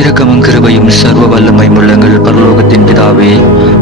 இரக்கமும் கிருபையும் சர்வ வல்லமை முள்ளங்கள் பரலோகத்தின் பிதாவே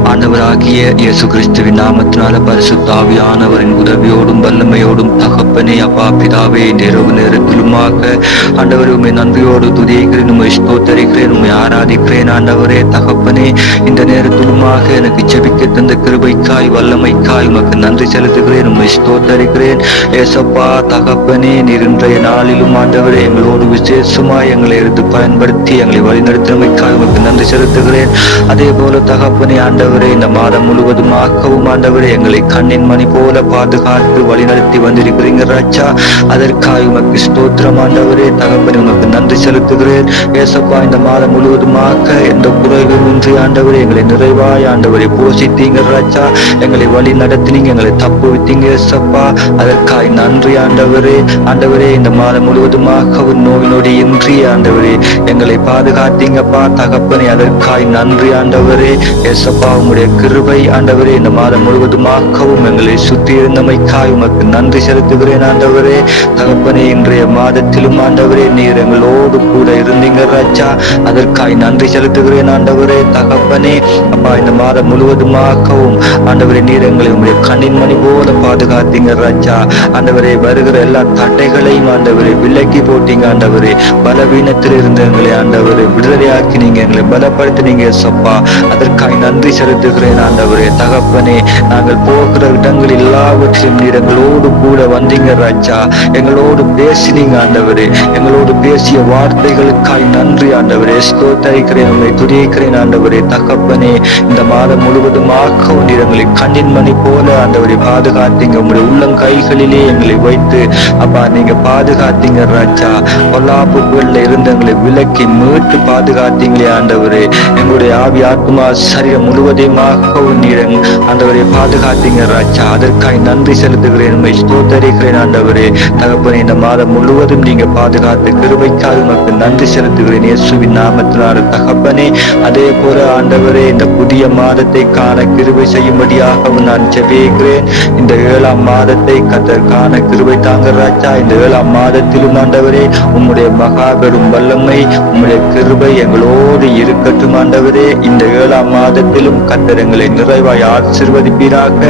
ஆண்டவராகிய இயேசு கிறிஸ்துவின் நாமத்தினால பரிசுத்த ஆவியானவரின் உதவியோடும் வல்லமையோடும் தகப்பனே அப்பா பிதாவே இந்த இரவு நேரத்திலுமாக ஆண்டவரே உண்மை நன்றியோடு துதிக்கிறேன் உண்மை ஸ்தோத்தரிக்கிறேன் உண்மை ஆராதிக்கிறேன் ஆண்டவரே தகப்பனே இந்த நேரத்திலுமாக எனக்கு ஜெபிக்க தந்த கிருபைக்காய் வல்லமைக்காய் உமக்கு நன்றி செலுத்துகிறேன் உண்மை ஸ்தோத்தரிக்கிறேன். ஏசப்பா தகப்பனே நீர் நாளிலும் ஆண்டவரே எங்களோடு விசேஷமாய் எங்களை எடுத்து பயன்படுத்தி எங்களை வழிநடத்தினமைக்காக உமக்கு நன்றி செலுத்துகிறேன். அதே போல தகப்பனே ஆண்டவரே இந்த மாதம் முழுவதுமாகவும் ஆண்டவரே எங்களை கண்ணின் மணி போல பாதுகாத்து வழிநடத்தி வந்திருக்கிறீங்க ராஜா. அதற்காக உமக்கு ஸ்தோத்திரம் ஆண்டவரே. தகப்பனே உமக்கு நன்றி செலுத்துகிறேன். ஏசப்பா இந்த மாதம் முழுவதுமாக எந்த குறைவுமின்றி ஆண்டவரே எங்களை நிறைவாய் ஆண்டவரை போஷித்தீங்க ராஜா. எங்களை வழி நடத்தினீங்க எங்களை தப்பு வித்தீங்க ஏசப்பா. அதற்காய் நன்றி ஆண்டவரே. ஆண்டவரே இந்த மாதம் முழுவதுமாக ஒரு நோய் நொடி இன்றி ஆண்டவரே எங்களை காட்டீங்கப்பா தகப்பனை அதற்காய் நன்றி ஆண்டவரே. ஏசப்பா உங்களுடைய கிருபை ஆண்டவரே இந்த மாதம் முழுவதுமாகவும் எங்களை சுத்தி இருந்தமைக்காய் உமக்கு நன்றி செலுத்துகிறேன் ஆண்டவரே. தகப்பனை இன்றைய மாதத்திலும் ஆண்டவரே நீர் எங்களோடு கூட இருந்தீங்க ராஜா. அதற்காய் நன்றி செலுத்துகிறேன் ஆண்டவரே. தகப்பனே அப்பா இந்த மாதம் முழுவதுமாகவும் ஆண்டவரே நீர் எங்களை உங்களுடைய கண்ணின் மணி போல பாதுகாத்தீங்க ராஜா. ஆண்டவரே வருகிற எல்லா தட்டைகளையும் ஆண்டவரே விலக்கி போட்டீங்க ஆண்டவரே. பலவீனத்தில் இருந்தவங்களே ஆண்டவரே விடுதலையாக்கி நீங்க எங்களை பலப்படுத்தினீங்க சப்பா. அதற்காக நன்றி செலுத்துகிறேன் ஆண்டவரே. தகப்பனே நாங்கள் போகிற இடங்கள் எல்லாவற்றிலும் நீர் எங்களோடு கூட வந்தீங்க ராஜா. எங்களோடு பேசினீங்க ஆண்டவரே. எங்களோடு பேசிய வார்த்தைகளுக்காய் நன்றி ஆண்டவரே. ஸ்தோத்தரிக்கிறேன் உங்களை துதிக்கிறேன் ஆண்டவரே. தகப்பனே இந்த மாதம் முழுவதுமாக நீர் எங்களை கண்ணின் மணி போல ஆண்டவரை. பாதுகாத்தீங்க. உங்களுடைய உள்ளம் கைகளிலே எங்களை வைத்து அப்பா நீங்க பாதுகாத்தீங்க ராஜா. பொல்லாப்புகள்ல இருந்து எங்களை விலக்கி மீட்டு பாதுகாத்தீங்களே ஆண்டவரே. எங்களுடைய ஆவி ஆத்மா சரீரம் முழுவதையுமாக நீர் ஆண்டவரை பாதுகாத்தீங்க ராஜா. அதற்காக நன்றி செலுத்துகிறேன். உண்மை ஸ்தோத்தரிக்கிறேன் ஆண்டவரே. தகப்பனை இந்த மாதம் முழுவதும் நீங்க பாதுகாத்து கிருபைக்காக உமக்கு நன்றி செலுத்துகிறேன். இயேசுவின் நாமத்தினால தகப்பனே அதே போல ஆண்டவரே இந்த புதிய மாதத்தை காண கிருபை செய்யும்படியாகவும் நான் ஜெபிக்கிறேன். இந்த ஏழாம் மாதத்தை கத்தர் காண கிருபை தாங்க ராஜா. இந்த ஏழாம் மாதத்திலும் ஆண்டவரே உம்முடைய மகாபெரும் வல்லமை உம்முடைய கிருபை எங்களோடு இருக்கட்டும் ஆண்டவரே. இந்த ஏழாம் மாதத்திலும் கத்தர் எங்களை நிறைவாய் ஆசிர்வதிப்பீராக.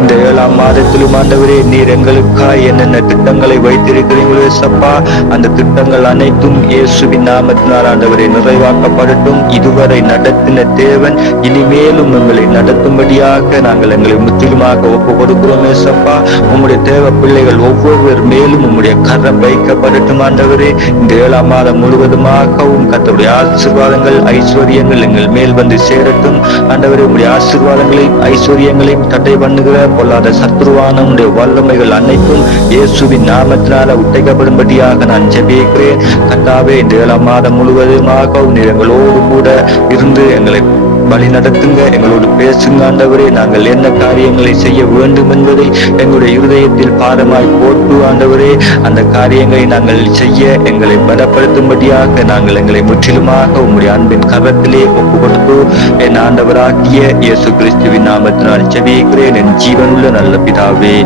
இந்த ஏழாம் மாதத்திலும் ஆண்டவரே நீர் எங்களுக்காய் என்னென்ன திட்டங்களை வைத்திருக்கிறீங்களோ சப்பா அந்த திட்டங்கள் அனைத்தும் இயேசுவின் நாமத்தினால் ஆண்டவரை நிறைவாக்கப்படட்டும். இதுவரை நடத்தின தேவன் இனிமேலும் எங்களை நடத்தும்படியாக நாங்கள் எங்களை முற்றிலுமாக ஒப்பு கொடுக்கிறோமே சப்பா உம்முடைய தேவ பிள்ளைகள் ஒவ்வொருவர் மேலும் உம்முடைய கரம் வைக்கப்படட்டும் ஆண்டவரே. இந்த ஏழாம் மாதம் முழுவதுமாகவும் உடைய ஆசீர்வாதங்கள் ஐஸ்வர்யங்கள் எங்கள் மேல் வந்து சேரட்டும். ஆண்டவரே உம்முடைய ஆசீர்வாதங்களையும் ஐஸ்வர்யங்களையும் தட்டை பண்ணுகிற பொல்லாத சத்ருவான உடைய வல்லமைகள் அனைத்தும் இயேசுவின் நாமத்தினால உட்டைக்கப்படும்படியாக நான் ஜெபிக்கிறேன். கத்தாவே இந்த ஏழாம் மாதம் முழுவதுமாக நீர் எங்களோடு கூட இருந்து எங்களை வழி நடத்துங்க. எங்களோடு பேசுங்க ஆண்டவரே. நாங்கள் என்ன காரியங்களை செய்ய வேண்டும் என்பதை எங்களுடைய இருதயத்தில் பாரமாய் போட்டு ஆண்டவரே. அந்த காரியங்களை நாங்கள் செய்ய எங்களை பலப்படுத்தும்படியாக நாங்கள் எங்களை முற்றிலுமாக உங்களுடைய அன்பின் கரத்திலே ஒப்பு கொடுத்து என் ஆண்டவராகிய இயேசு கிறிஸ்துவின் நாமத்தினால் ஜெபிக்கிறேன். என் ஜீவனுள்ள நல்ல பிதாவே.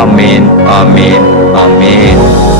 ஆமேன் ஆமேன் ஆமேன்.